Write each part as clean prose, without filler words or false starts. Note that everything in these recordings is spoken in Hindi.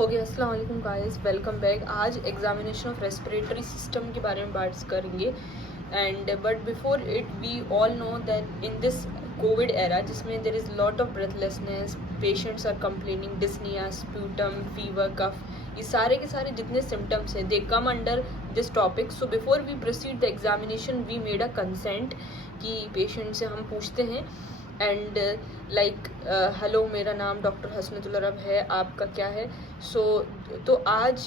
ओके, अस्सलाम वालेकुम गाइस, वेलकम बैक। आज एग्जामिनेशन ऑफ रेस्पिरेटरी सिस्टम के बारे में बात करेंगे। And but before it we all know that in this covid era, जिसमें there is lot of breathlessness, patients are complaining dyspnoea, sputum, fever, cough, ये सारे के सारे जितने सिम्टम्स हैं they come under this topic. So before we proceed the examination we made a consent कि पेशेंट से हम पूछते हैं एंड लाइक हेलो, मेरा नाम डॉक्टर हसनतुल अरब है, आपका क्या है। तो आज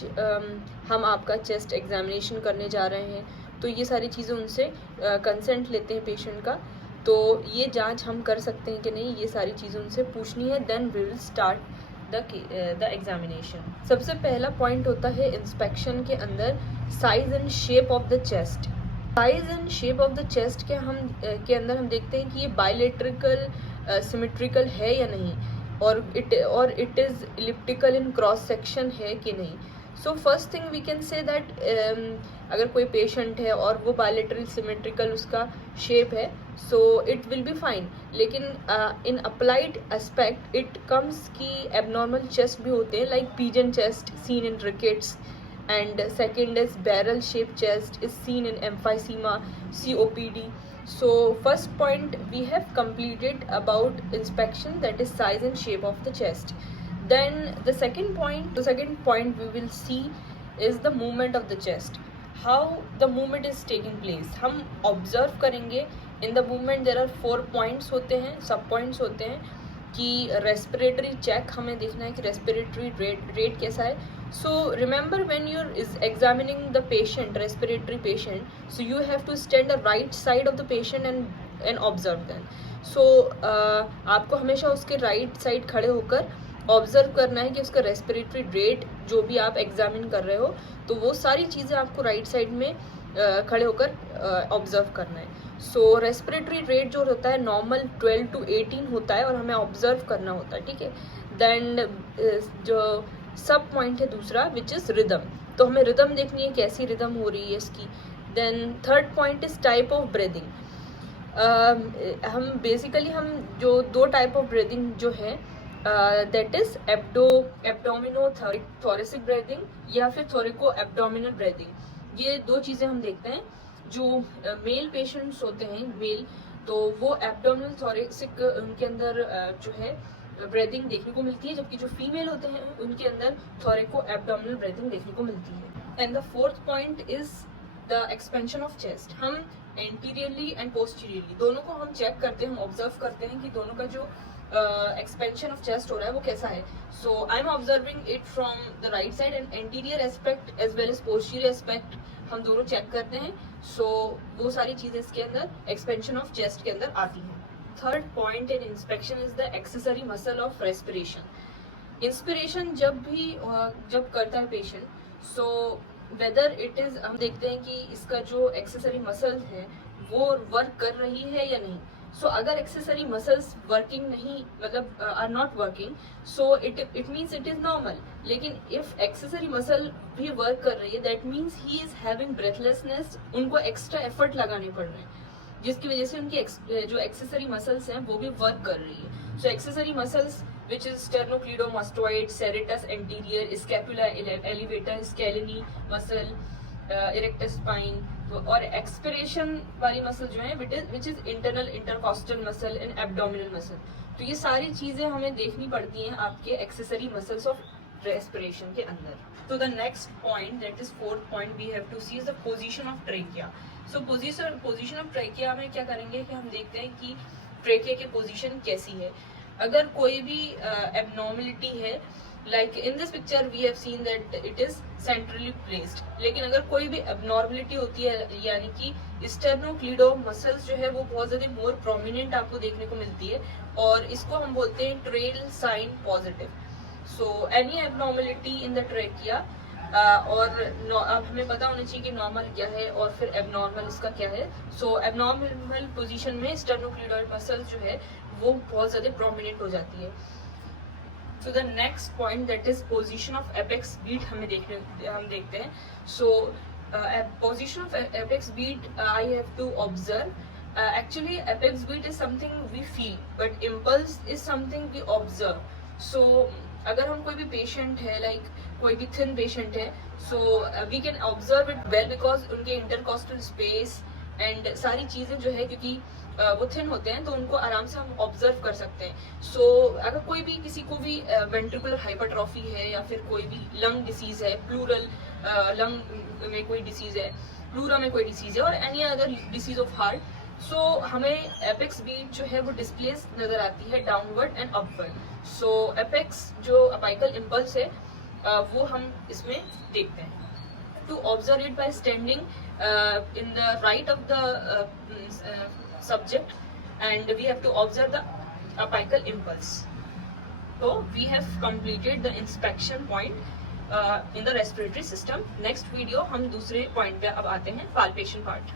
हम आपका चेस्ट एग्जामिनेशन करने जा रहे हैं, तो ये सारी चीज़ें उनसे कंसेंट लेते हैं पेशेंट का। तो ये जांच हम कर सकते हैं कि नहीं, ये सारी चीज़ें उनसे पूछनी है। Then we will start the examination. सबसे पहला पॉइंट होता है इंस्पेक्शन के अंदर size and shape of the chest. Size and shape of the chest के अंदर हम देखते हैं कि ये बायलेट्रिकल सिमेट्रिकल है या नहीं, और it is elliptical in cross section है कि नहीं। So first thing we can say that अगर कोई पेशेंट है और वो बायलेटरल सिमेट्रिकल उसका शेप है, so it will be fine. लेकिन in applied aspect it comes कि एबनॉर्मल चेस्ट भी होते हैं, like pigeon chest seen in rickets, and second is barrel shaped chest is seen in emphysema, COPD. So first point we have completed about inspection, that is size and shape of the chest. Then the second point we will see is the movement of the chest, how the movement is taking place. हम observe करेंगे in the movement there are 4 points होते हैं, सब points होते हैं कि रेस्पिरेटरी चेक हमें देखना है कि रेस्पिरेटरी रेट कैसा है। So remember when you is examining the patient, respiratory patient, so you have to stand the right side of the patient and observe them. So आपको हमेशा उसके राइट साइड खड़े होकर ऑब्जर्व करना है कि उसका रेस्पिरेटरी रेट जो भी आप एग्जामिन कर रहे हो, तो वो सारी चीज़ें आपको राइट साइड में खड़े होकर ऑब्जर्व करना है। सो रेस्पिरेटरी रेट जो होता है नॉर्मल 12 to 18 होता है और हमें ऑब्जर्व करना होता है, ठीक है। देन जो सब पॉइंट है दूसरा विच इज़ रिदम, तो हमें रिदम देखनी है, कैसी रिदम हो रही है इसकी। Then third point is type of breathing. हम बेसिकली हम जो 2 टाइप ऑफ ब्रीदिंग जो है that is abdomino thoracic breathing या फिर थोरिको एब्डोमिनल ब्रीदिंग। ये 2 चीज़ें हम देखते हैं। जो मेल पेशेंट्स होते हैं मेल, तो वो एब्डोमिनल थोरेसिक उनके अंदर जो है ब्रीदिंग देखने को मिलती है, जबकि जो फीमेल होते हैं उनके अंदर थोरिको एब्डोमिनल ब्रीदिंग देखने को मिलती है। And the fourth point is the expansion of chest. हम एंटीरियरली एंड पोस्टीरियरली दोनों को हम चेक करते हैं, हम ऑब्जर्व करते हैं कि दोनों का जो एक्सपेंशन ऑफ चेस्ट हो रहा है वो कैसा है। So I am observing it from the right side and anterior aspect as well as posterior aspect हम दोनों चेक करते हैं। सो वो सारी चीजें इसके अंदर एक्सपेंशन ऑफ चेस्ट के अंदर आती हैं। Third point in inspection is the accessory muscle of respiration. Inspiration जब करता है patient, so whether it is, हम देखते हैं कि इसका जो एक्सेसरी मसल है वो वर्क कर रही है या नहीं। सो अगर एक्सेसरी मसल्स वर्किंग नहीं, मतलब are not working, so it means it is normal. लेकिन इफ एक्सेसरी मसल भी वर्क कर रही है, that means he is having breathlessness, उनको एक्स्ट्रा एफर्ट लगाने पड़ रहे हैं, जिसकी वजह से उनकी जो एक्सेसरी मसल्स हैं वो भी वर्क कर रही है। So accessory muscles which is sternocleidomastoid, serratus anterior, scapula elevator, scalene muscle, erectus spine, और एक्सपिरेशन वाली मसल जो है which is internal intercostal muscle and abdominal muscle. तो ये सारी चीजें हमें देखनी पड़ती हैं आपके एक्सेसरी मसल्स ऑफ रेस्पिरेशन के अंदर। तो the next point, that is fourth point, we have to see is the position of trachea. So position of trachea में क्या करेंगे कि हम देखते हैं कि ट्रेकिया की पोजीशन कैसी है। अगर कोई भी एबनॉर्मलिटी है, like in this picture we have seen that it is centrally placed, लेकिन अगर कोई भी एबनॉर्मलिटी होती है, यानी कि स्टेर्नोक्लीडो मसल्स जो है वो बहुत ज्यादा मोर प्रोमिनेंट आपको देखने को मिलती है, और इसको हम बोलते हैं trail sign positive. So any abnormality in the trachea, और अब हमें पता होना चाहिए कि नॉर्मल क्या है और फिर एबनॉर्मल इसका क्या है। सो एबनॉर्मल पोजीशन में स्टेर्नोक्लीडोइड मसल्स जो है वो बहुत ज्यादा प्रोमिनेंट हो जाती है। So the next point, that is position of apex beat, हम देखते हैं। So position of apex beat I have to observe. Actually, apex beat is something we feel, but impulse is something we observe. So अगर हम कोई भी पेशेंट है, लाइक कोई भी थिन पेशेंट है, so we can observe it well because उनके इंटरकॉस्टल स्पेस एंड सारी चीज़ें जो है, क्योंकि वो थिन होते हैं तो उनको आराम से हम ऑब्जर्व कर सकते हैं। सो अगर कोई भी किसी को भी वेंट्रिकुलर हाइपरट्रॉफी है या फिर कोई भी लंग डिसीज है, प्लूरल लंग में कोई डिसीज है, प्लूरा में कोई डिसीज है और any other disease of heart, so हमें एपेक्स बीट जो है वो डिस्प्लेस नजर आती है downward and upward. So apex जो अपाइकल इम्पल्स है वो हम इसमें देखते हैं। To observe it by standing in the right of the subject and we have to observe the apical impulse. So we have completed the inspection point in the respiratory system. Next video हम दूसरे point पे अब आते हैं, palpation part.